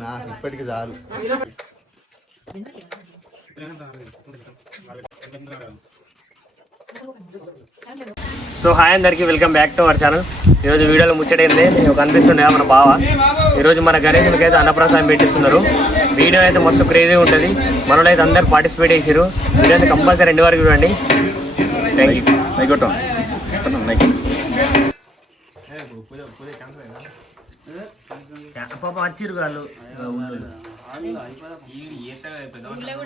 నాకు ఇప్పటికి చాలు సో హాయ్ అందరికి welcome back to our channel ఈరోజు వీడియోలో ముచ్చటైంది నేను కనిపిస్తుండే మన బావ ఈరోజు మన గణేశునికి అయితే అన్నప్రసాదం పెట్టిస్తున్నారు వీడియో అయితే మస్తు క్రేజీ ఉంటుంది మనలో అయితే అందరు పార్టిసిపేట్ చేసారు వీడియో అయితే కంపల్సరీ రెండు వరకు చూడండి థ్యాంక్ యూ పాప వచ్చిరు వాళ్ళు.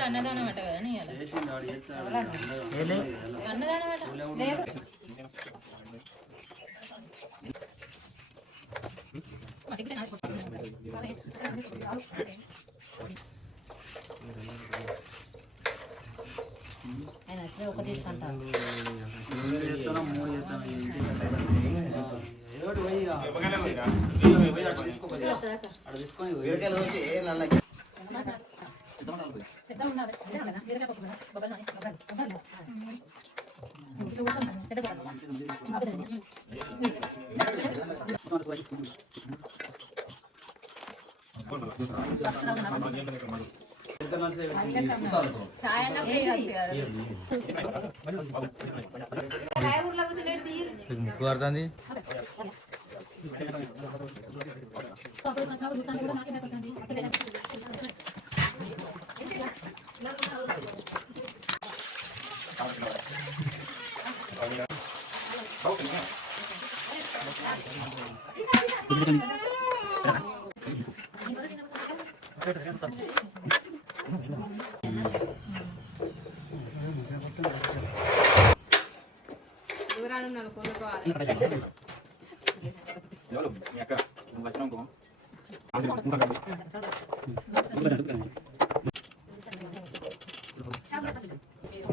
అన్నదానం అట కదా నీ ఇవాళ. అన్నదానం అట లేదు. మటికి నాకు ఆయన వచ్చిన ఒకటి తీసుకుంటాను పెద్ద ఉండాలి పెద్ద ఉండాలి మీరుగా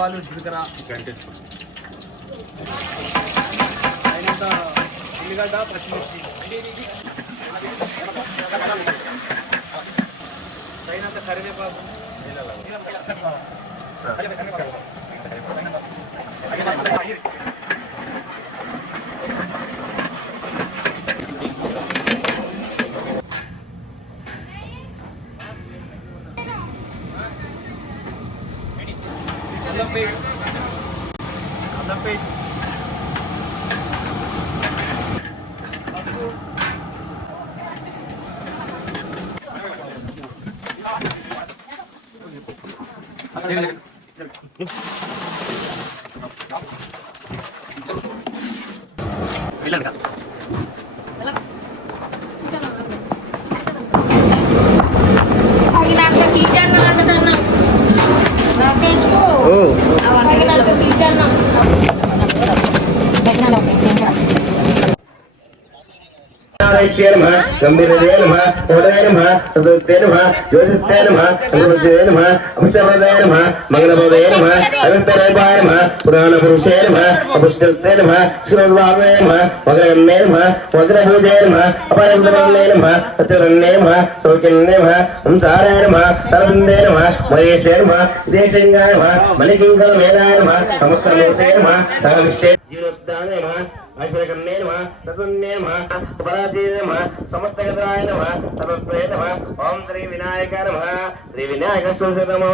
ఆవాలు జీలకర్ర అయినంత ఉల్లిగడ్డ పచ్చిమిర్చి. అయినంత కరివేపాకు. అల్లం వెళ్ళండి కదా గంభీరదే నమ ఉదయ నమ చతుర్థే నమ జ్యోతిష్తే నమ అంకుశే నమ అభిష్టపదే నమ మంగళపదే నమ అవిస్తరేపాయ నమ పురాణ పురుషే నమ అపుష్టే నమ శ్రోద్వామే నమ వగ్రగణే నమ వజ్రభూజే నమ అపరంతరణే నమ సత్యరణే నమ సౌఖ్యన్నే నమ సంసారే నమ నమ మహేశే నమ నమ మేధాయ నమ నమ నమ ఐశ్వర్యకర్ణే నమ ప్రసన్నే నమ పరాజే నమ సమస్తగతాయ నమ. సర్వప్రే నమ ఓం శ్రీ వినాయక నమ. శ్రీ వినాయక నమ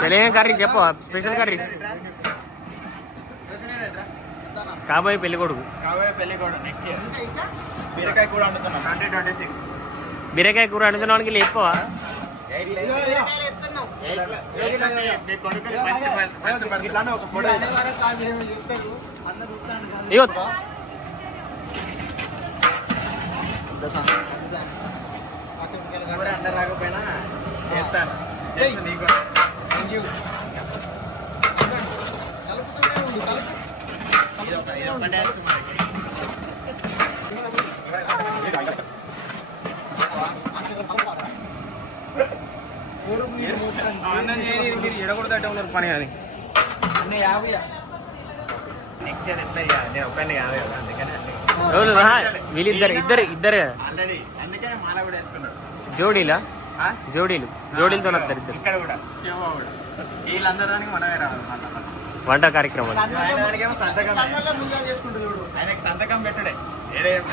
తెలియని కర్రీస్ చెప్పు స్పెషల్ కర్రీస్ కాబోయే పెళ్ళి కొడుకు. కాబోయే పెళ్ళి కూడా నెక్స్ట్ ఇయర్ బీరకాయ కూడా వండుతున్నాం. Twenty twenty six. బీరకాయ కూర అనుకున్నానికి లేకపోవా ఇగో. రాకపోయినా చేస్తాను. ఇది ఒక- ఇది ఒక dance మనకి. మీరు ఎడగొడదట్టే ఉన్నారు పని అని వీళ్ళిద్దరు ఇద్దరు ఇద్దరు జోడీలా? ఆ? జోడీలు. జోడీలతో వస్తారు ఇద్దరు. వీళ్ళందరానికి మనమే రావాలి. వంట సంతకం పెట్టుడే. లేదు.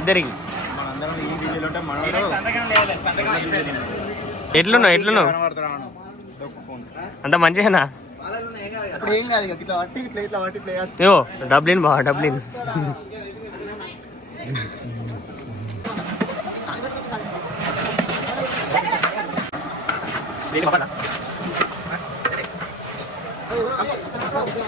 ఇద్దరికి. కనబడుతున్నాను దొక్కుకోండి అంత మంచిగానా? ఏవో డబ్లిన్ బా డబ్లిన్. 快点快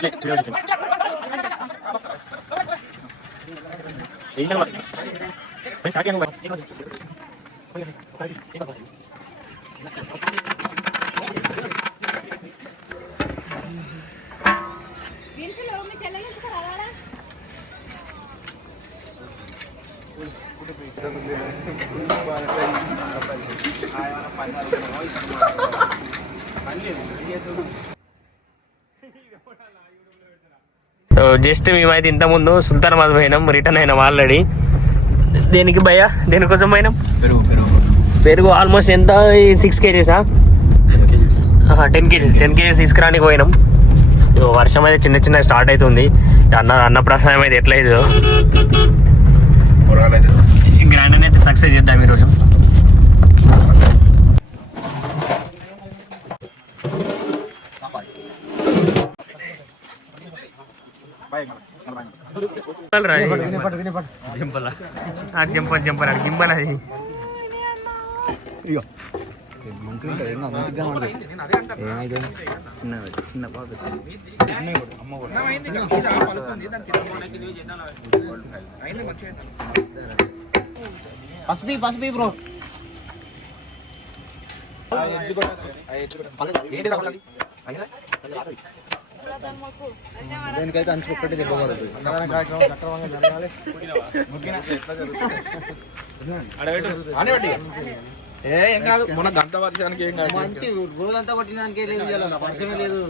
点快点快点快点快点快点快点快 జస్ట్ మేమైతే ఇంత ముందు సుల్తానాబాద్ పోయినాం రిటర్న్ అయినాం ఆల్రెడీ దేనికి భయ? దేనికోసం పోయినాం? పెరుగు పెరుగు. పెరుగు ఆల్మోస్ట్ ఎంత? సిక్స్ కేజీసా టెన్ కేజీస్ టెన్ కేజీస్ తీసుకురానికి పోయినాం. ఇగో వర్షం అయితే చిన్న చిన్న స్టార్ట్ అవుతుంది. అన్న అన్న ప్రసాదం అయితే ఎట్లయిదో గ్రాండ్ అయితే సక్సెస్ చేద్దాం ఈరోజు. జింపల్ జింపల్ జింపల్ అది గింబల్ అది ఉంటుంది ఇంకా మంచిగా ఉంటుంది ఏమైతే చిన్న చిన్న పాప పసిపి పసిపి బ్రో దేనికైతే అంచు ఒక్కటి దెబ్బ పడుతుంది ఏం కాదు మొన్న గంట వర్షానికి ఏం కాదు మంచి రోజంతా కొట్టిన దానికే లేదు వర్షమే లేదు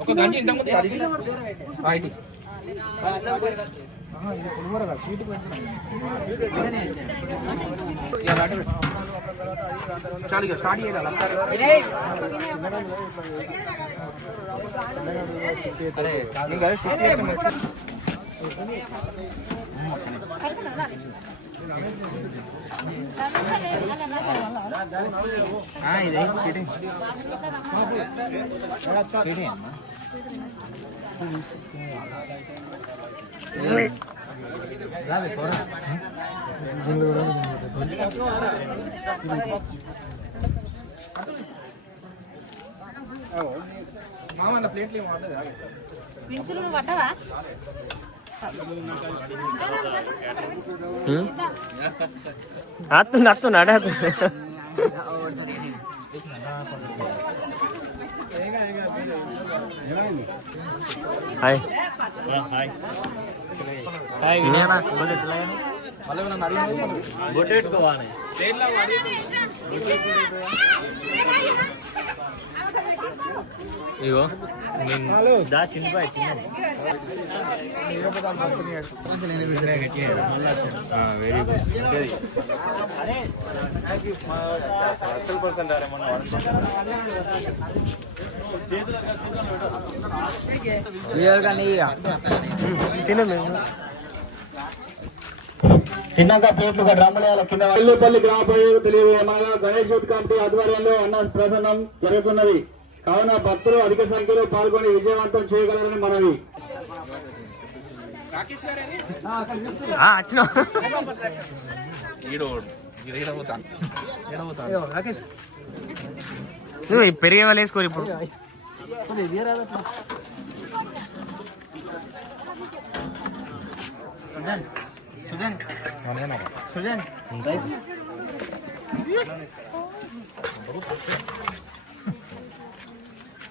ఒక గంజి ఇంత ముందు చాలు స్టార్ట్ చేయాలి అరే షిఫ్ట్ ఇది ఫిటింగ్ ఫిటింగ్ అమ్మా రాదు పోరా మామ ప్లేట్లు ఏం వాడలేదు? పెన్సిల్ నువ్వు పట్టవా? అత్తుంది అత్తుంది అడే అత్తుంది హాయ్ హాయ్ ఇగో దా చిన్నపాయ క్లియర్గా నెయ్యి తిన మేము చిన్నగా ప్లేట్లు డ్రమ్ముల కింద వెల్లుపల్లి గ్రామ ప్రజలకు తెలియజేయమనగా గణేష్ యూత్ కమిటీ ఆధ్వర్యంలో అన్న ప్రసన్నం జరుగుతున్నది. కావున భక్తులు అధిక సంఖ్యలో పాల్గొని విజయవంతం చేయగలరని మనవి. నువ్వు పెరిగే వాళ్ళు వేసుకోరు ఇప్పుడు. ఉమ్.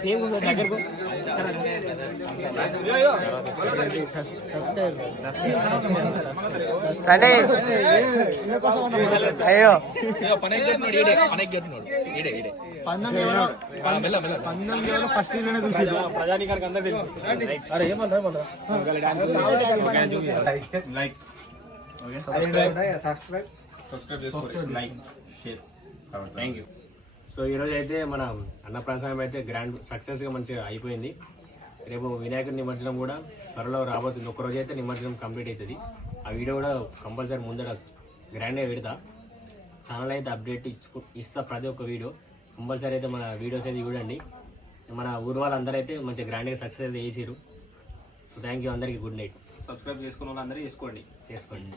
వీళ్ళందరూ ప్రశాంత్ వీడియో ఇస్తారు అంటే అయ్యో పంతొమ్మిది ఫస్ట్ చూసి థ్యాంక్ యూ so ఈరోజు అయితే మన అన్నప్రసాదం అయితే గ్రాండ్ సక్సెస్గా మంచిగా అయిపోయింది. రేపు వినాయకుడి నిమజ్జనం కూడా త్వరలో రాబోతుంది. ఒక రోజు అయితే నిమజ్జనం కంప్లీట్ అవుతుంది. ఆ వీడియో కూడా కంపల్సరీ ముందర గ్రాండ్గా పెడతా. ఛానల్ అయితే అప్డేట్ ఇచ్చుకు ఇస్తా ప్రతి ఒక్క వీడియో. కంపల్సరీ అయితే మన వీడియోస్ అయితే చూడండి. మన ఊరు వాళ్ళందరూ అయితే మంచిగా గ్రాండ్గా సక్సెస్ అయితే చేసిరు సో థ్యాంక్ యూ అందరికీ. గుడ్ నైట్ సబ్స్క్రైబ్ చేసుకున్న వాళ్ళందరూ చేసుకోండి. చేసుకోండి.